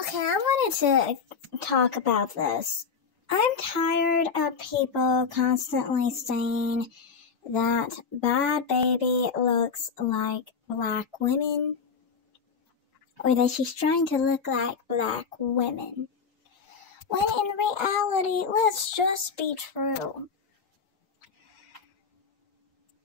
Okay, I wanted to talk about this. I'm tired of people constantly saying that Bad Baby looks like black women, or that she's trying to look like black women. When in reality, let's just be true.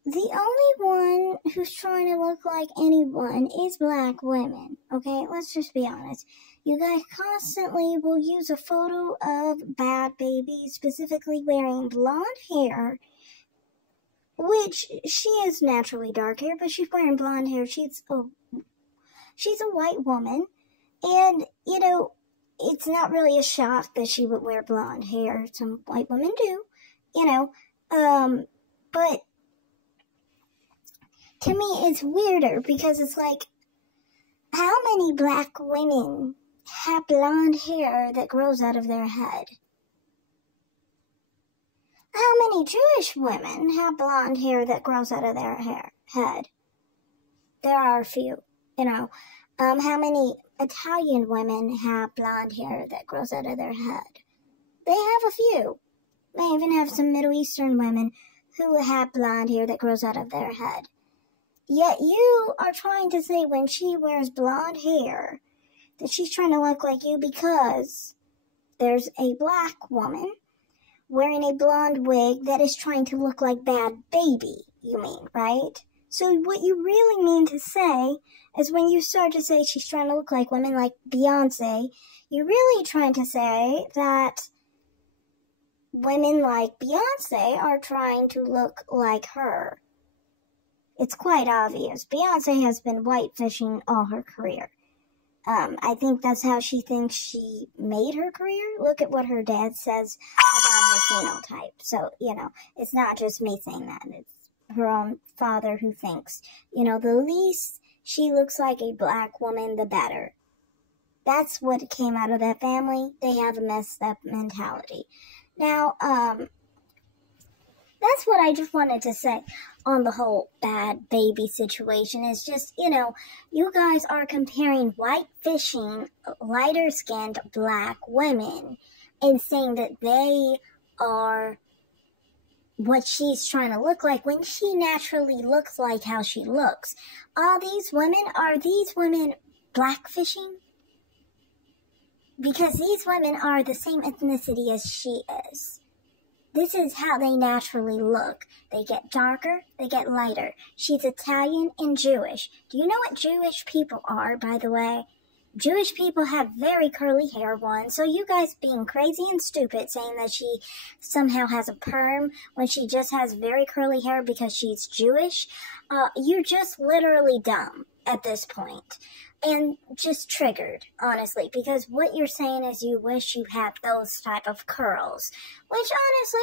The only one who's trying to look like anyone is black women, okay? Let's just be honest. You guys constantly will use a photo of Bad Baby, specifically wearing blonde hair, which she is naturally dark hair, but she's wearing blonde hair. She's a white woman, and, it's not really a shock that she would wear blonde hair. Some white women do, but to me, it's weirder because it's like, how many black women have blonde hair that grows out of their head? How many Jewish women have blonde hair that grows out of their head? There are a few, How many Italian women have blonde hair that grows out of their head? They have a few. They even have some Middle Eastern women who have blonde hair that grows out of their head. Yet you are trying to say when she wears blonde hair that she's trying to look like you because there's a black woman wearing a blonde wig that is trying to look like Bad Baby, you mean, right? So what you really mean to say is when you start to say she's trying to look like women like Beyonce, you're really trying to say that women like Beyonce are trying to look like her. It's quite obvious. Beyonce has been whitefishing all her career. I think that's how she thinks she made her career. Look at what her dad says about her phenotype. So, it's not just me saying that. It's her own father who thinks, the least she looks like a black woman, the better. That's what came out of that family. They have a messed up mentality. Now, that's what I just wanted to say on the whole Bad Baby situation. Is just, you guys are comparing white-fishing, lighter-skinned black women and saying that they are what she's trying to look like when she naturally looks like how she looks. Are these women black-fishing? Because these women are the same ethnicity as she is. This is how they naturally look. They get darker, they get lighter. She's Italian and Jewish. Do you know what Jewish people are, by the way? Jewish people have very curly hair, one. So you guys being crazy and stupid saying that she somehow has a perm when she just has very curly hair because she's Jewish, you're just literally dumb at this point. And just triggered, honestly, because what you're saying is you wish you had those type of curls. Which, honestly,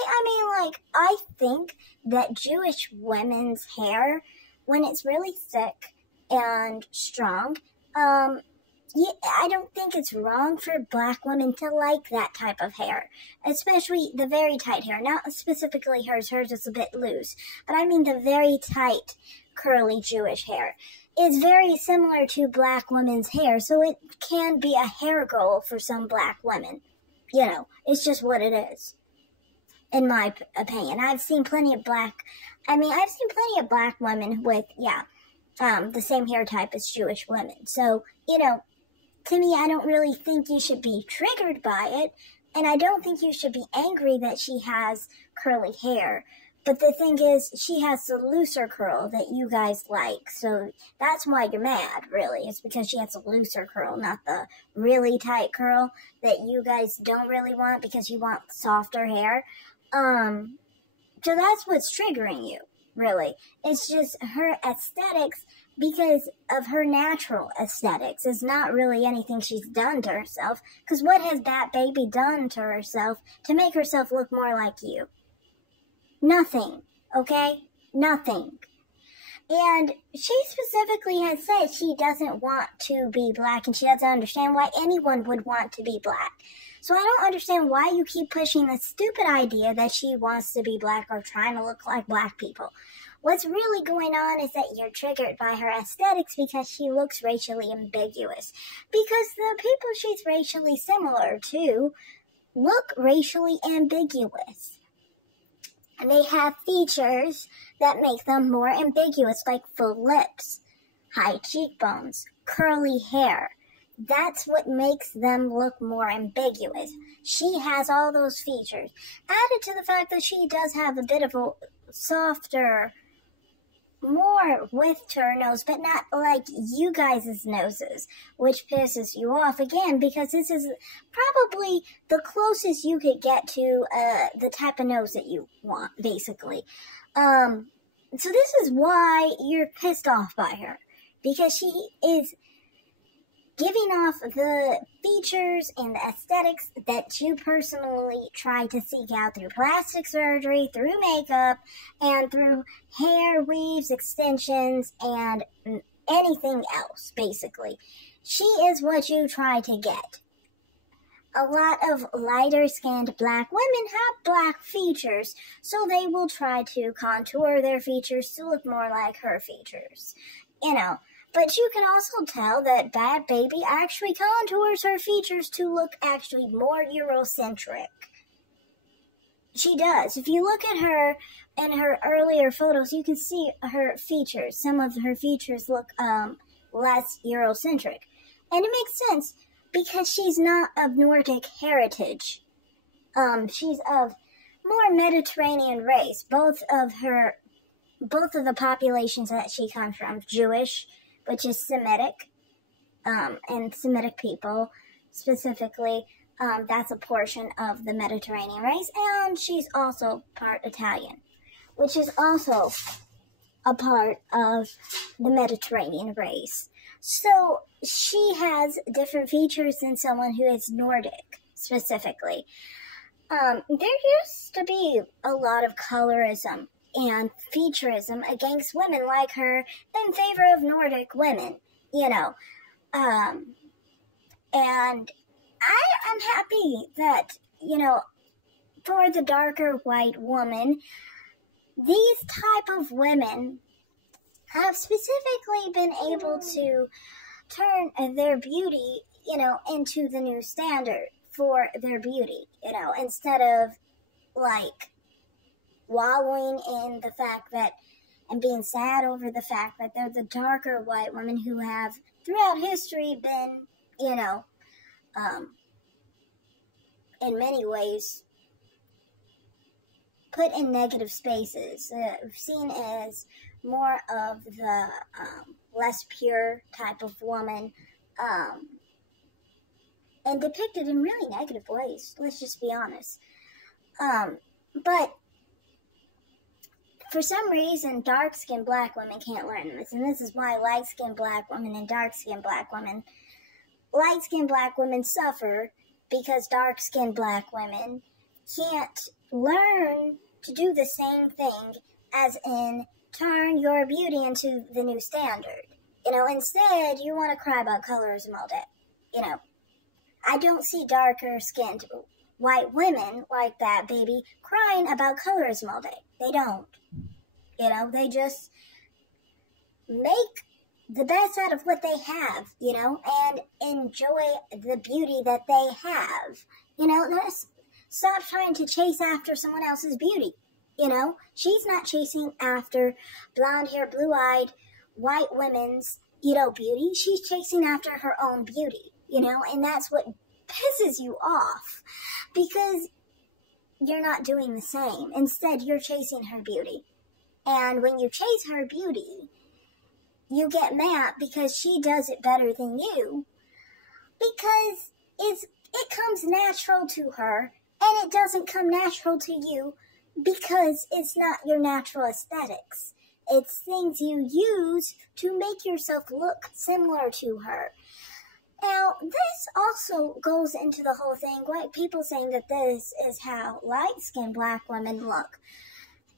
I think that Jewish women's hair, when it's really thick and strong, I don't think it's wrong for black women to like that type of hair. Especially the very tight hair. Not specifically hers. Hers is a bit loose. But I mean the very tight, curly Jewish hair. It's very similar to black women's hair, so it can be a hair goal for some black women. It's just what it is, in my opinion. I've seen plenty of black women with, the same hair type as Jewish women. So, to me, I don't really think you should be triggered by it, and I don't think you should be angry that she has curly hair. But the thing is, she has the looser curl that you guys like. So that's why you're mad, really. It's because she has a looser curl, not the really tight curl that you guys don't really want because you want softer hair. So that's what's triggering you, really. It's just her aesthetics because of her natural aesthetics. It's not really anything she's done to herself. Because what has Bad Baby done to herself to make herself look more like you? Nothing, okay? Nothing. And she specifically has said she doesn't want to be black, and she doesn't understand why anyone would want to be black. So I don't understand why you keep pushing the stupid idea that she wants to be black or trying to look like black people. What's really going on is that you're triggered by her aesthetics because she looks racially ambiguous. Because the people she's racially similar to look racially ambiguous. And they have features that make them more ambiguous, like full lips, high cheekbones, curly hair. That's what makes them look more ambiguous. She has all those features. Added to the fact that she does have a bit of a softer, more width to her nose, but not like you guys' noses, which pisses you off again, because this is probably the closest you could get to the type of nose that you want, basically. So this is why you're pissed off by her, because she is giving off the features and the aesthetics that you personally try to seek out through plastic surgery, through makeup, and through hair weaves, extensions, and anything else, basically. She is what you try to get. A lot of lighter-skinned black women have black features, so they will try to contour their features to look more like her features. But you can also tell that Bad Baby actually contours her features to look actually more Eurocentric. She does. If you look at her in her earlier photos, you can see her features. Some of her features look less Eurocentric. And it makes sense because she's not of Nordic heritage. She's of more Mediterranean race. Both of the populations that she comes from, Jewish, which is Semitic, and Semitic people specifically, that's a portion of the Mediterranean race, and she's also part Italian, which is also a part of the Mediterranean race. So she has different features than someone who is Nordic, specifically. There used to be a lot of colorism and featureism against women like her in favor of Nordic women, and I am happy that, for the darker white woman, these type of women have specifically been able to turn their beauty, into the new standard for their beauty, instead of, wallowing in the fact that, and being sad over the fact that they're the darker white women who have, throughout history, been, in many ways, put in negative spaces, seen as more of the less pure type of woman, and depicted in really negative ways, let's just be honest. But for some reason, dark-skinned black women can't learn this, and this is why light-skinned black women and dark-skinned black women, light-skinned black women suffer because dark-skinned black women can't learn to do the same thing as in turn your beauty into the new standard. Instead, you want to cry about colorism all day. I don't see darker-skinned white women like that, baby, crying about colorism all day. They don't. They just make the best out of what they have, and enjoy the beauty that they have. Stop trying to chase after someone else's beauty. She's not chasing after blonde hair, blue-eyed, white women's, beauty. She's chasing after her own beauty, and that's what pisses you off, because you're not doing the same. Instead, you're chasing her beauty. And when you chase her beauty, you get mad because she does it better than you, because it comes natural to her, and it doesn't come natural to you because it's not your natural aesthetics. It's things you use to make yourself look similar to her. Now, this also goes into the whole thing, white people saying that this is how light-skinned black women look.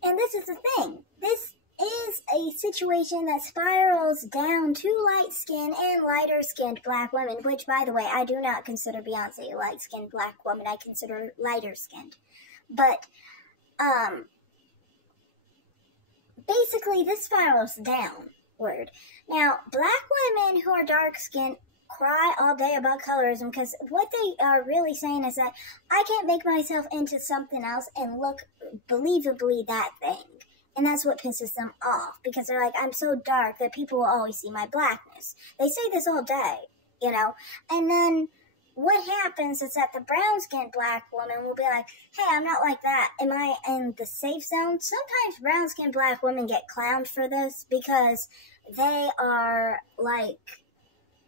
And this is the thing. This is a situation that spirals down to light-skinned and lighter-skinned black women, which, by the way, I do not consider Beyonce a light-skinned black woman. I consider her lighter-skinned. But basically this spirals downward. Now, black women who are dark-skinned cry all day about colorism because what they are really saying is that I can't make myself into something else and look believably that thing. And that's what pisses them off, because they're like, I'm so dark that people will always see my blackness. They say this all day, you know? And then what happens is that the brown-skinned black woman will be like, hey, I'm not like that. Am I in the safe zone? Sometimes brown-skinned black women get clowned for this because they are, like,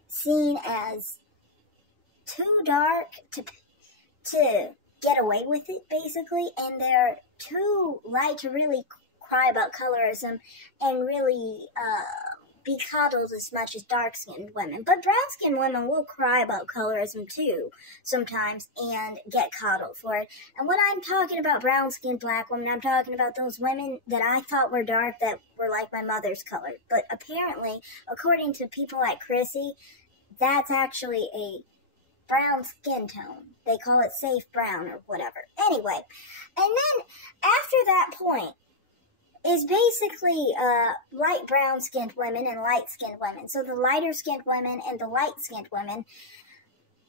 seen as too dark to get away with it, basically, and they're too light to really cry about colorism and really be coddled as much as dark-skinned women. But brown-skinned women will cry about colorism too sometimes and get coddled for it. And when I'm talking about brown-skinned black women, I'm talking about those women that I thought were dark that were like my mother's color. But apparently, according to people like Chrissy, that's actually a brown skin tone. They call it safe brown or whatever. Anyway, and then after that point is basically light brown skinned women and light skinned women. So the lighter skinned women and the light skinned women,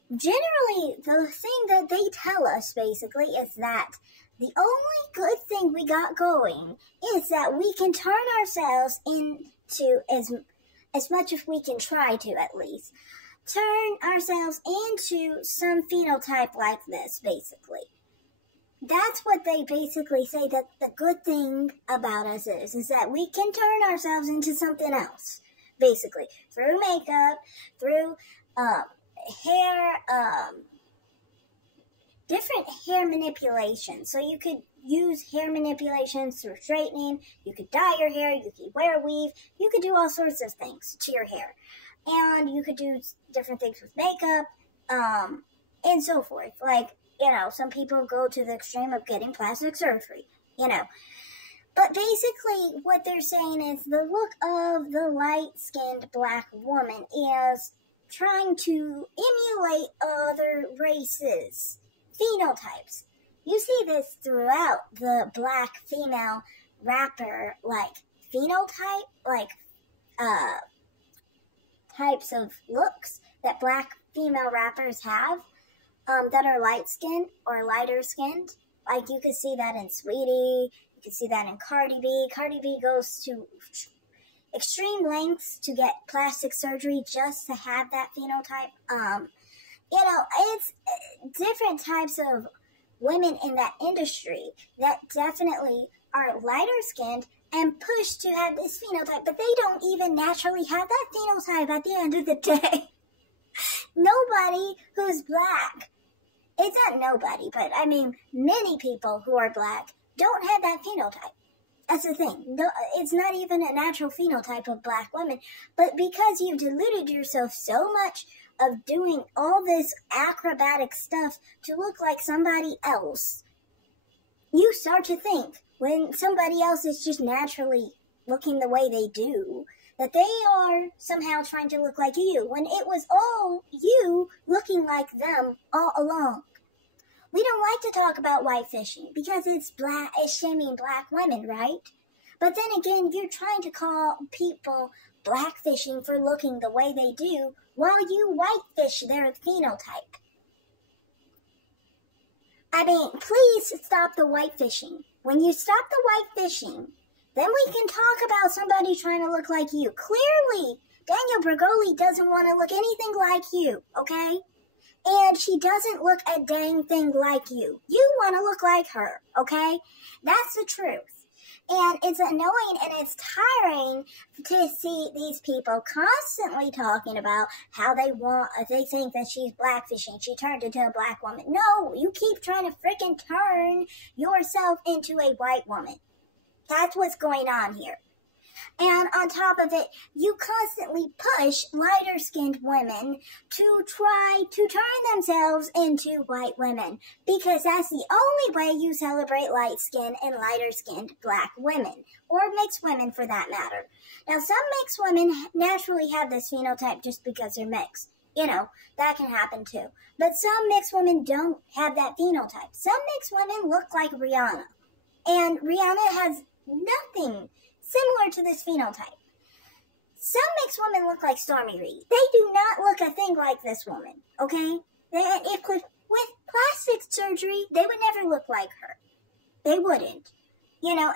generally the thing that they tell us basically is that the only good thing we got going is that we can turn ourselves into, as much as we can try to at least, turn ourselves into some phenotype like this, basically. That's what they basically say, that the good thing about us is that we can turn ourselves into something else, basically, through makeup, through hair, different hair manipulation. So you could use hair manipulations through straightening, you could dye your hair, you could wear a weave, you could do all sorts of things to your hair. And you could do different things with makeup, and so forth. Like, you know, some people go to the extreme of getting plastic surgery, you know. But basically, what they're saying is the look of the light-skinned black woman is trying to emulate other races' phenotypes. You see this throughout the black female rapper, like, phenotype, like, types of looks that black female rappers have that are light-skinned or lighter-skinned. Like, you could see that in Sweetie, you could see that in Cardi B. Cardi B goes to extreme lengths to get plastic surgery just to have that phenotype. You know, it's different types of women in that industry that definitely are lighter-skinned and pushed to have this phenotype, but they don't even naturally have that phenotype at the end of the day. Nobody who's black, it's not nobody, but I mean many people who are black don't have that phenotype. That's the thing. No, it's not even a natural phenotype of black women, but because you've deluded yourself so much of doing all this acrobatic stuff to look like somebody else, you start to think, when somebody else is just naturally looking the way they do, that they are somehow trying to look like you, when it was all you looking like them all along. We don't like to talk about whitefishing because it's shaming black women, right? But then again, you're trying to call people blackfishing for looking the way they do while you whitefish their phenotype. I mean, please stop the whitefishing. When you stop the whitefishing, then we can talk about somebody trying to look like you. Clearly, Danielle Bregoli doesn't want to look anything like you, okay? And she doesn't look a dang thing like you. You want to look like her, okay? That's the truth. And it's annoying and it's tiring to see these people constantly talking about how they think that she's blackfishing. She turned into a black woman. No, you keep trying to freaking turn yourself into a white woman. That's what's going on here. And on top of it, you constantly push lighter-skinned women to try to turn themselves into white women, because that's the only way you celebrate light-skinned and lighter-skinned black women, or mixed women for that matter. Now, some mixed women naturally have this phenotype just because they're mixed. You know, that can happen too. But some mixed women don't have that phenotype. Some mixed women look like Rihanna. And Rihanna has nothing similar to this phenotype. Some mixed women look like Stormy Reed. They do not look a thing like this woman, okay? With plastic surgery, they would never look like her. They wouldn't. You know,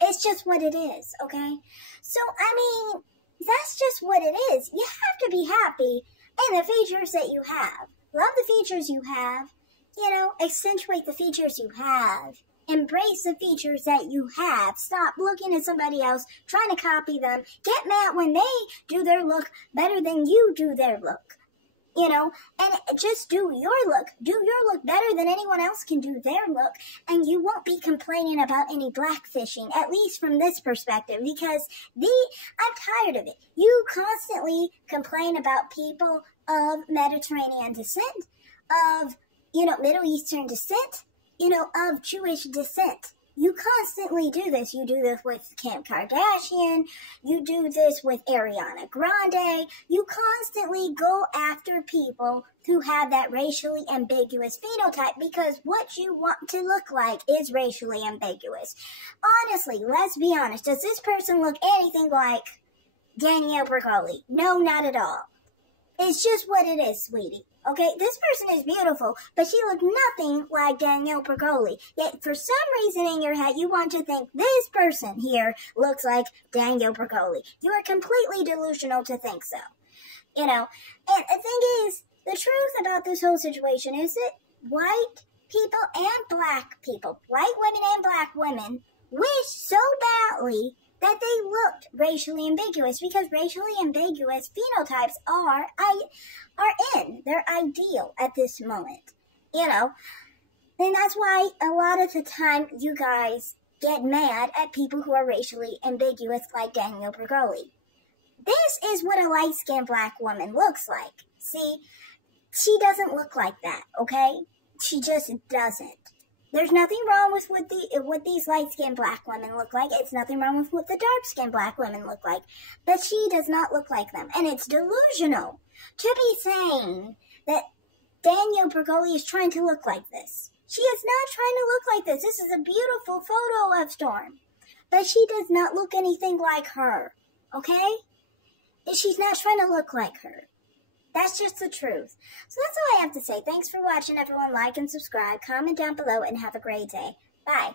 it's just what it is, okay? So, I mean, that's just what it is. You have to be happy in the features that you have. Love the features you have. You know, accentuate the features you have. Embrace the features that you have. Stop looking at somebody else, trying to copy them. Get mad when they do their look better than you do their look. You know, and just do your look. Do your look better than anyone else can do their look, and you won't be complaining about any blackfishing, at least from this perspective, because I'm tired of it. You constantly complain about people of Mediterranean descent, of, Middle Eastern descent, of Jewish descent. You constantly do this. You do this with Kim Kardashian. You do this with Ariana Grande. You constantly go after people who have that racially ambiguous phenotype because what you want to look like is racially ambiguous. Honestly, let's be honest. Does this person look anything like Danielle Bergoli? No, not at all. It's just what it is, sweetie. Okay, this person is beautiful, but she looked nothing like Danielle Bergoli. Yet, for some reason in your head, you want to think this person here looks like Danielle Bergoli. You are completely delusional to think so. And the thing is, the truth about this whole situation is that white people and black people, white women and black women, wish so badly that they looked racially ambiguous, because racially ambiguous phenotypes are in. They're ideal at this moment, And that's why a lot of the time you guys get mad at people who are racially ambiguous like Danielle Bergoli. This is what a light-skinned black woman looks like. See, she doesn't look like that, okay? She just doesn't. There's nothing wrong with what these light-skinned black women look like. It's nothing wrong with what the dark-skinned black women look like. But she does not look like them. And it's delusional to be saying that Danielle Bergoli is trying to look like this. She is not trying to look like this. This is a beautiful photo of Storm. But she does not look anything like her. Okay? She's not trying to look like her. That's just the truth. So that's all I have to say. Thanks for watching, everyone. Like and subscribe. Comment down below and have a great day. Bye.